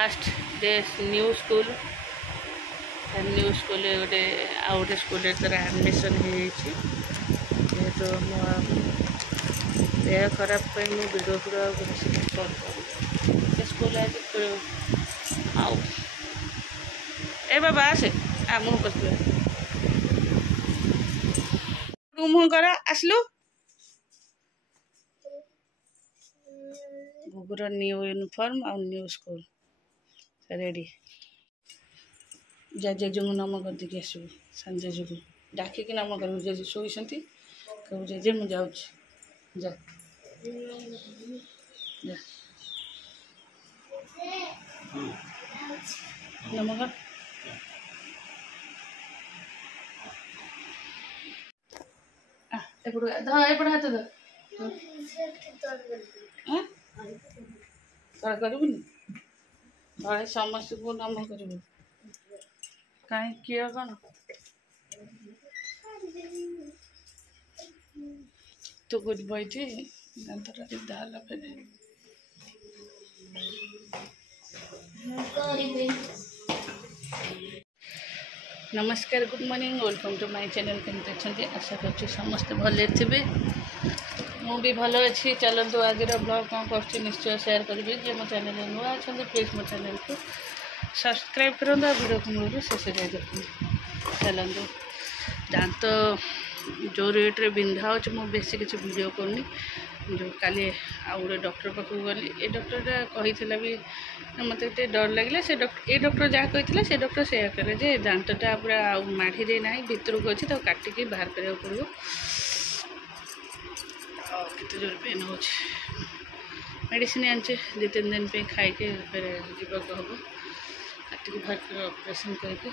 fast day new school गोटे आउ गोटे स्कूल तर एडमिशन हो मो देह खराब पर मुझे भिडियो फिडियो स्कूल आज आउ ए बाबा आसे आ मुँह कर मुँह कर आसलु गुगुर न्यू यूनिफॉर्म और न्यू स्कूल रेडी जा जेजू नाम कर देखे आसबू सान जेजू को डाकिकी नाम कर जेजू शोती कहू जेजे मुझे जा जा नाम कर एपटे हाथ दे तोड़ा करूनी तले समस्त को नाम कर कहीं किए कौन तो कुछ बैठे दाला फिर नमस्कार good morning welcome to my channel केमती अच्छे आशा कर समस्त भले थे मुझे भल अच्छी चलतु आज ब्लॉग कौन कर निश्चय शेयर करी जो मो चैनल नुआ अच्छा प्लीज मो चैनल को सब्सक्राइब करूँ वीडियो को मूल शेष जाए देखूँ चलतु दांत जो रेट्रे बिंधा हो बेसी किसी वीडियो करनी जो काली आउ गोटे डॉक्टर पाक गली ये डॉक्टर कही भी मत डर लगे से डॉक्टर ये डॉक्टर जहाँ कही से डॉक्टर से कहे जे दांतटा पूरा माढ़ी दे ना भितर को अच्छी तो काटिकी बाहर करा पड़ो केते जोर पेन हो मेडिसिन आनचे 2-3 दिन पे खाई के फिर जीवा को हम काटिकी बाहर कर ऑपरेशन करके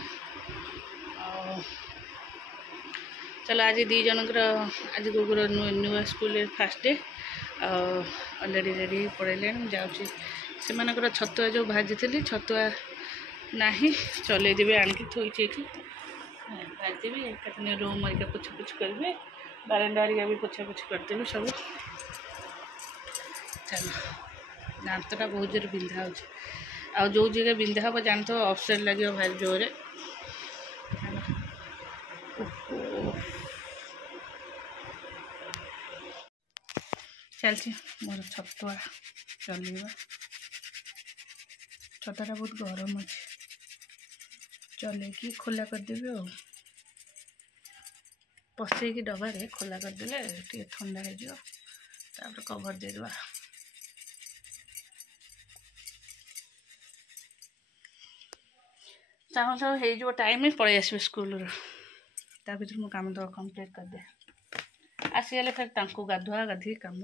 चलो आज दी जनकर आज गुगुर नुआ school fast day already ready पड़े जाऊँगी से छतुआ जो भाजी थी छतुआ ना चलईदेवी आणिक थोड़ी भाजदेवी एक रूम हरिका पोछा पोछ करेंगे बारंडा हरिका भी पोछा पोछ करदेवी सब चलो दांतटा बहुत जोर बिंधा हो जो जगह बिंधा हम जान तो अपसेट लगे भारी जोरे चलती मोर छतुआ चलवा छतुआ बहुत गरम अच्छे चल खोला करदेवी पसईकी डबारे खोला करदे टे ठंडा हो कवर देवा चाहूँ चाहूँ हो टाइम पलि आस स्कूल भर मो कम तो कम्प्लीट करदे आसीगले फिर गाधुआ गाधी कम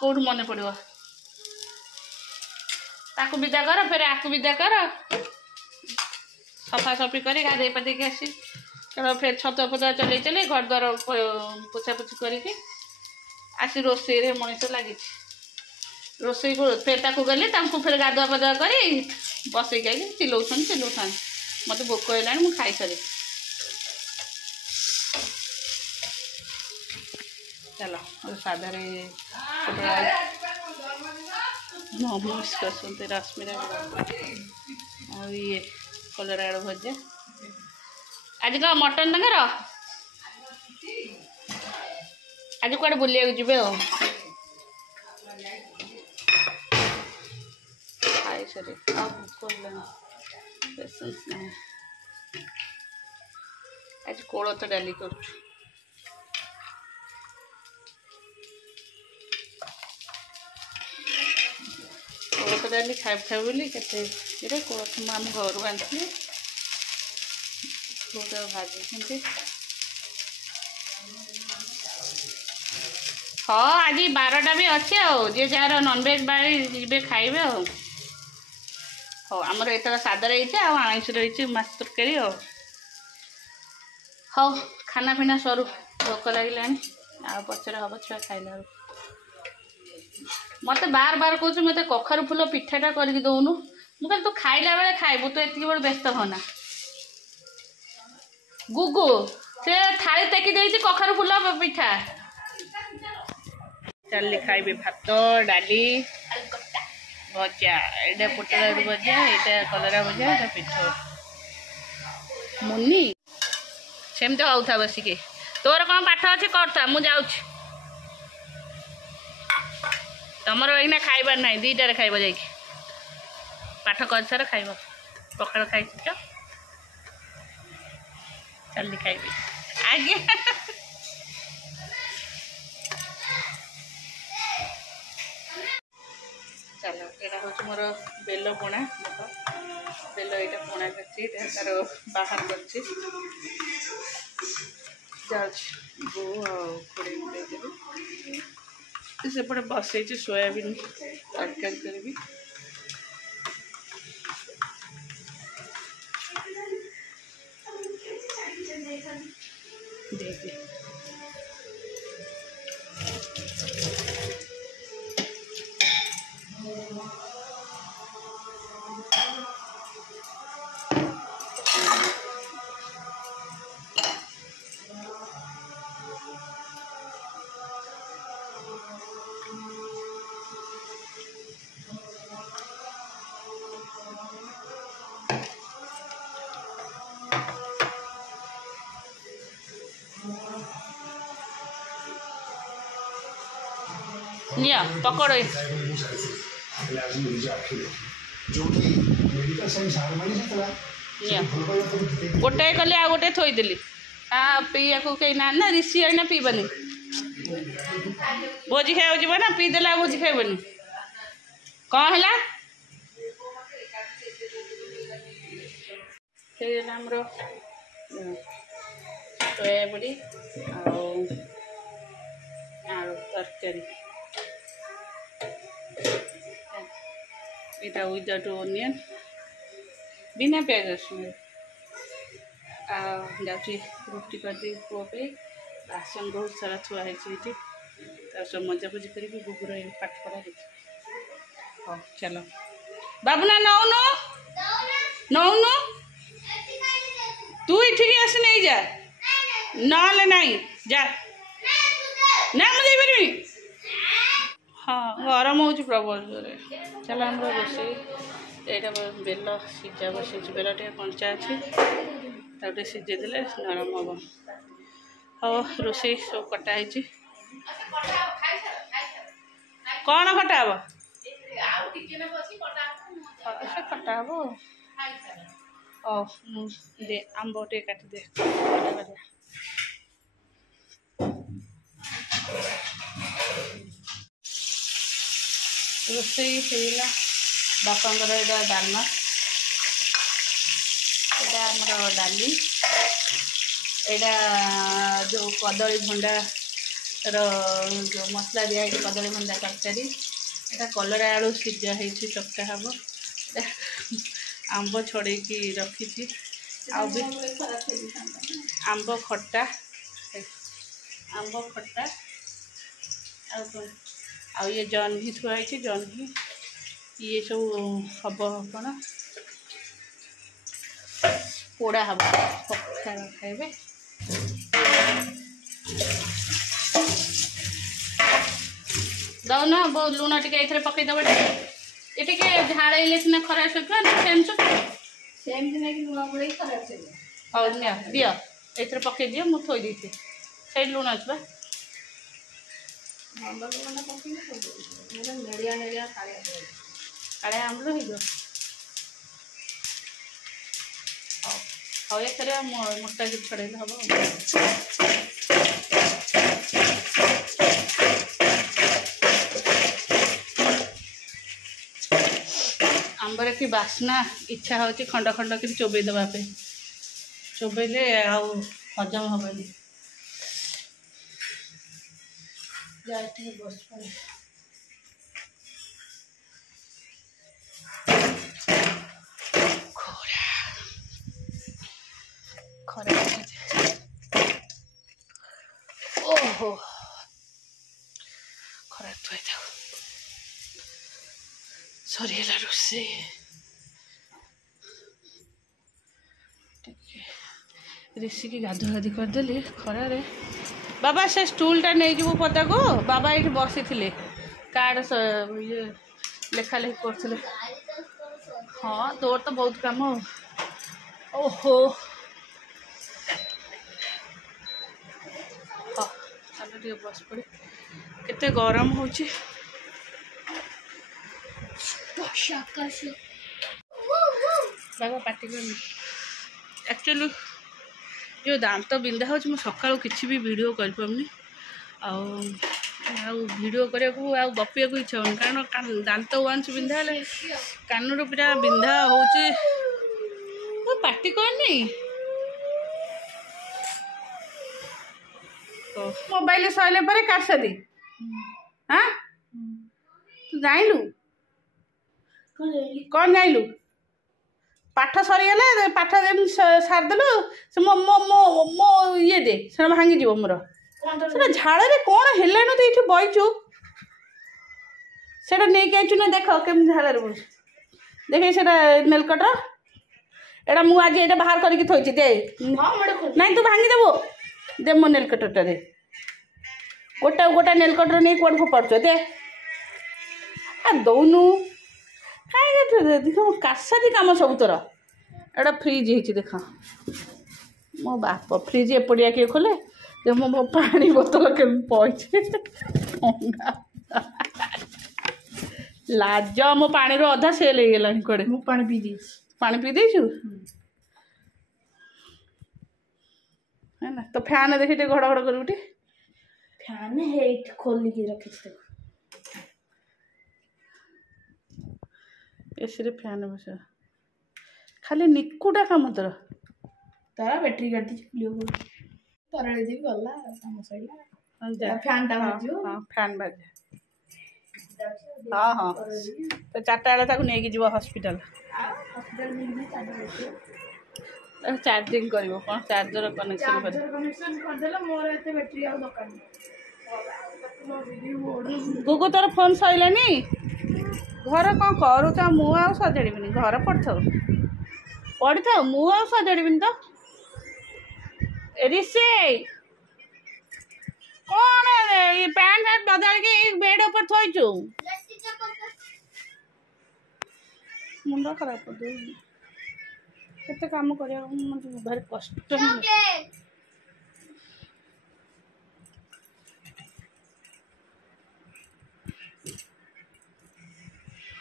कौट मन पड़ो ताकू विदा कर फिर आकू विदा कर सफा सफी कर गाधे पाधे आसी चलो फिर छतुआ फतुआ चले चले घर द्वार पोछा पोछी करके आसी रोसई मनीष लगी रोसई को फिर ताकू गली फिर गाधुआ पाधुआ कर बसई चिल्लाऊँ मत भोक है मुझे खाई सारी चलो साधारे मोमोज कर रश्मिरा और ये कलर आलू भजा आज क्या मटन तक आज कड़े बुलिया जीवे खाई सारे आज कोलथ डाली कर कोलथ डाली खाइ बोली के कोलथ आम घर आनी भाजी हाँ आज 12टा भी अच्छे जे जार नॉनवेज बारे खाइबे हाँ आमर एथर सादा रही आइस रही माछ तरकारी हाँ खाना पीना सरू भोक लगे आ पचर हम छुआ खाइला मत बार बार कहूँ मत कखारु फूल पिठाटा करके दौनु मुझे तू खाइला बेले खाइबू तू एति बड़ व्यस्त होना गुगु से थाली टेकी देती कखारु फुल पिठा चल खाइबे भात डाली भजा एटा पोटल आलू भजा एटा कलरा भजा एटा पिठो मुन्नी सेमती होता बसिके तोर कौन पाठ अच्छे करता मु जाऊँ तुमर एना खाइबार ना दीटार खाइब जा पाठ कर सार खाइब पखाड़ खाई चल खाइबी आगे चलो यहाँ हूँ मोर बेल बुणा बेल यहाँ बुणा कर तार बाहर कर सेपटे बसई सोयाबीन तरकारी करी निया पकड़ गोटे कले आ गोटे थोईदेली पीया को कहीं ना ना ऋषि आईना पीबनी भोजी खाया जीव ना पीदेला भोजी खाइबनी कौन है आमर सोयाबड़ी आलू तरकारी यहाँ विदाउट ओनियन बिना प्याज रसुण जाऊँगी रुटी करदे पुओ पे बासन बहुत सारा थुआई सब मजामजी कर गुगुर पाठ पढ़ा हाँ चलो बाबुना नौनु नौनु तू इठी आस नहीं जा ना नहीं जा ना मुझे पारि हाँ गरम हो प्रबल जोरे चलो आम रोसे यहाँ बेल सीझा बसई बेल टे कंचा अच्छे सीझे दे नरम हम हाँ रोसे सब कटाई कौन कटा हम से कटा हम दे आंब टे काटी दे रोसई है बापांकर यहाँ डालमा यहाँ आमर डाली यहाँ जो कदली भंडा जो मसला दिखाई कदली भंडा तरकारी यहाँ कलरा आलू सीझा है चक्का हम आंब छड़े रखी आंब खट्टा आ ये जह्नी थुआई जह्नी ये सब हम कौन पोड़ा हम खाइबे दौन बहुत लुण टे पकईदब ये झाड़े सीना खराब शुक्ला सेमती लुण बुड़े खराब हाँ दि ये पकई दि मुझे थोड़ी से लुण अच्छे नेड़िया नेड़िया काले आंबल हो हाँ ये मोटा की छड़े हम आंबर की बास्ना इच्छा हो खंड खंड कर चोबई देवाई चोबईले हजम हेनी जाए बस पड़े खरा ओहो खरा थोई था सरीगला रोसे ऋषि की गाधु गाधि करदेली खरारे बाबा से स्टूलटा नहीं जीवु पता को बाबा ये बसी थे कार्ड ये लेखा लेखि करते हाँ तोर तो बहुत काम ओहो हाँ चलो टे बस पड़े केते गरम हो बाबा पार्टी कर एक्चुअली जो दांत बिंधा हो सका किसी भी वीडियो कर पारनी वीडियो करने को गपिया को इच्छा होनी कारण दांत वांस बिंधा कान पूरा बिंधा हो पार्टी करनी मोबाइल सैले पर काट दी हाँ तू जाइलु कौन जाइलु पाठ सरीगले पाठ सारिदेलु से मो मो मो मो ये दे से भांगी जीव मोर से झाड़ कौन है तो ये बईचु से नहीं आईचु ना देख केम झाड़ बोल देखे से नेलकटर एटा मु आज ये बाहर करके थोड़ी दे नहीं तू भांगी देबो दे मो नेलकटरटा दे गोटा गोटा नेलकटर नहीं कौन फोपाड़ दे आ दौनु कहीं कासादी कम सब तोर एटा फ्रिज है देखा मो बाप फ्रिज एपटिया किए खोले मो पानी बोतल के पड़े लाज मो पानी रो अधा सेल हो गला कड़े मु पानी पी देछु है ना तो फैन देखी घड़घड़ कर उठी फैन है खोल के रखी एसी फैन बस खाली निकुटा काम तोर तारा बैटरी काट दी तरले जी गला काम सइला फैन टा बाजो हां फैन बाजे हाँ हाँ तो 4टा बेले नहीं जीव हॉस्पिटल चार्जिंग कर कौन चार्जर कनेक्शन कर मोर एते बैटरी आ दरकार गुगु तोर फोन सैलानी घर कौन करुच मुझे सजाड़ी घर पढ़ था मुझे सजाड़ी तो ऋषि कौन ये पैंट शर्ट बदल के एक बेड ऊपर थोइचु मुंडा खराब कर दे केते काम करिया मतलब भारी कष्ट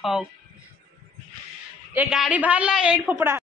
हाँ ये गाड़ी बाहर ला एट फोपड़ा